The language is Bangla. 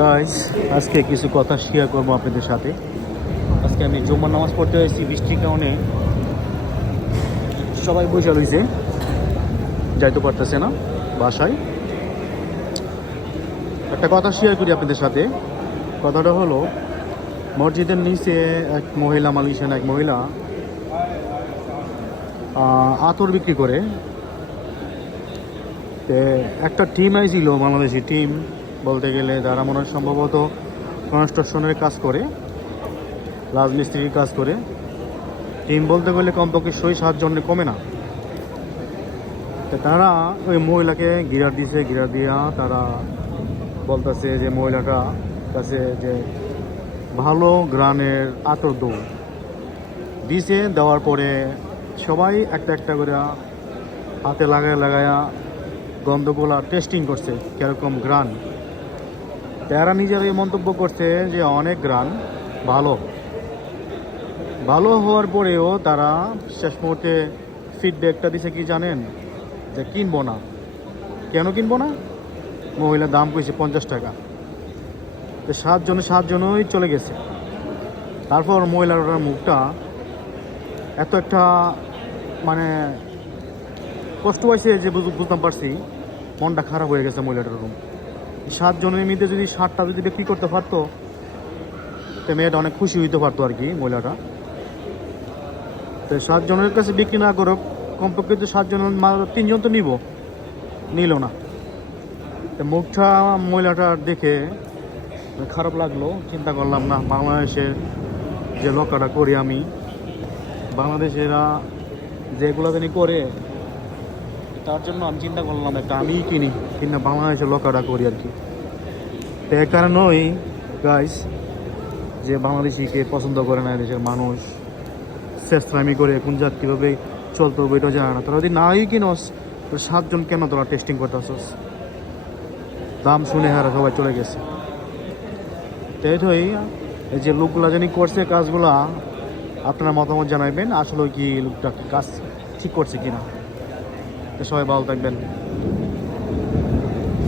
গাইস, আজকে কিছু কথা শেয়ার করবো আপনাদের সাথে। আজকে আমি জুম্মার নামাজ পড়তে হয়েছি, বৃষ্টির কারণে সবাই বসে রয়েছে, যাইতে পারতেছে না বাসায়। একটা কথা শেয়ার করি আপনাদের সাথে। কথাটা হলো, মসজিদের নিচে এক মহিলা মালয়েশিয়ান এক মহিলা আতর বিক্রি করে। তে একটা টিম আইছিল, বাংলাদেশি টিম বলতে গেলে, যারা মনে হয় সম্ভবত কনস্ট্রাকশনের কাজ করে, রাজমিস্ত্রির কাজ করে। টিম বলতে গেলে কমপক্ষে 6-7 জনের কমে না। তো তারা ওই মহিলাকে গিরার দিছে, গিরার দিয়া তারা বলতেছে যে মহিলাটা কাছে যে ভালো গ্রানের আতর দৌড় দিছে। দেওয়ার পরে সবাই একটা একটা করে হাতে লাগায়া গন্ধগুলা টেস্টিং করছে কীরকম গ্রান। তারা নিজেরাই মন্তব্য করছে যে অনেক গ্রান ভালো। ভালো হওয়ার পরেও তারা শেষ মুহূর্তে ফিডব্যাকটা দিছে কি জানেন? যে কিনবো না। কেন কিনবো না? মহিলার দাম কইছে 50 টাকা। তো 7 জনই চলে গেছে। তারপর মহিলার মুখটা এত একটা মানে কষ্ট হয়েছে যে বুঝতাম পারছি, মনটা খারাপ হয়ে গেছে মহিলাটার। 7 জনের মধ্যে যদি 7টা যদি বিক্রি করতে পারতো, তো মেয়েটা অনেক খুশি হইতে পারতো আর কি, মহিলাটা। তো 7 জনের কাছে বিক্রি না করো, কমপক্ষে তো 7 জনের 3 জন তো নিল না। তো মুখটা মহিলাটার দেখে খারাপ লাগলো। চিন্তা করলাম, না, বাংলাদেশের যে লকাটা করি আমি, বাংলাদেশেরা যেগুলো জানি করে, তার জন্য আমি চিন্তা করলাম একটা আমিই কিনি, কিনা বাংলাদেশের লকাটা করি আর কি। তো এই কারণেই গাইস, যে বাংলাদেশিকে পছন্দ করে না দেশের মানুষ, শেষরামি করে কোন জাত কীভাবে চলতে হবে এটা জানে না। তোরা যদি নাই কিনস, তো 7 জন কেন তোরা টেস্টিং করতে আসস? দাম শুনে হারা সবাই চলে গেছে। তো এই যে লোকগুলা জানি করছে কাজগুলা, আপনারা মতামত জানাবেন আসলে কি লোকটা কাজ ঠিক করছে কিনা। তো সবাই ভালো থাকবেন।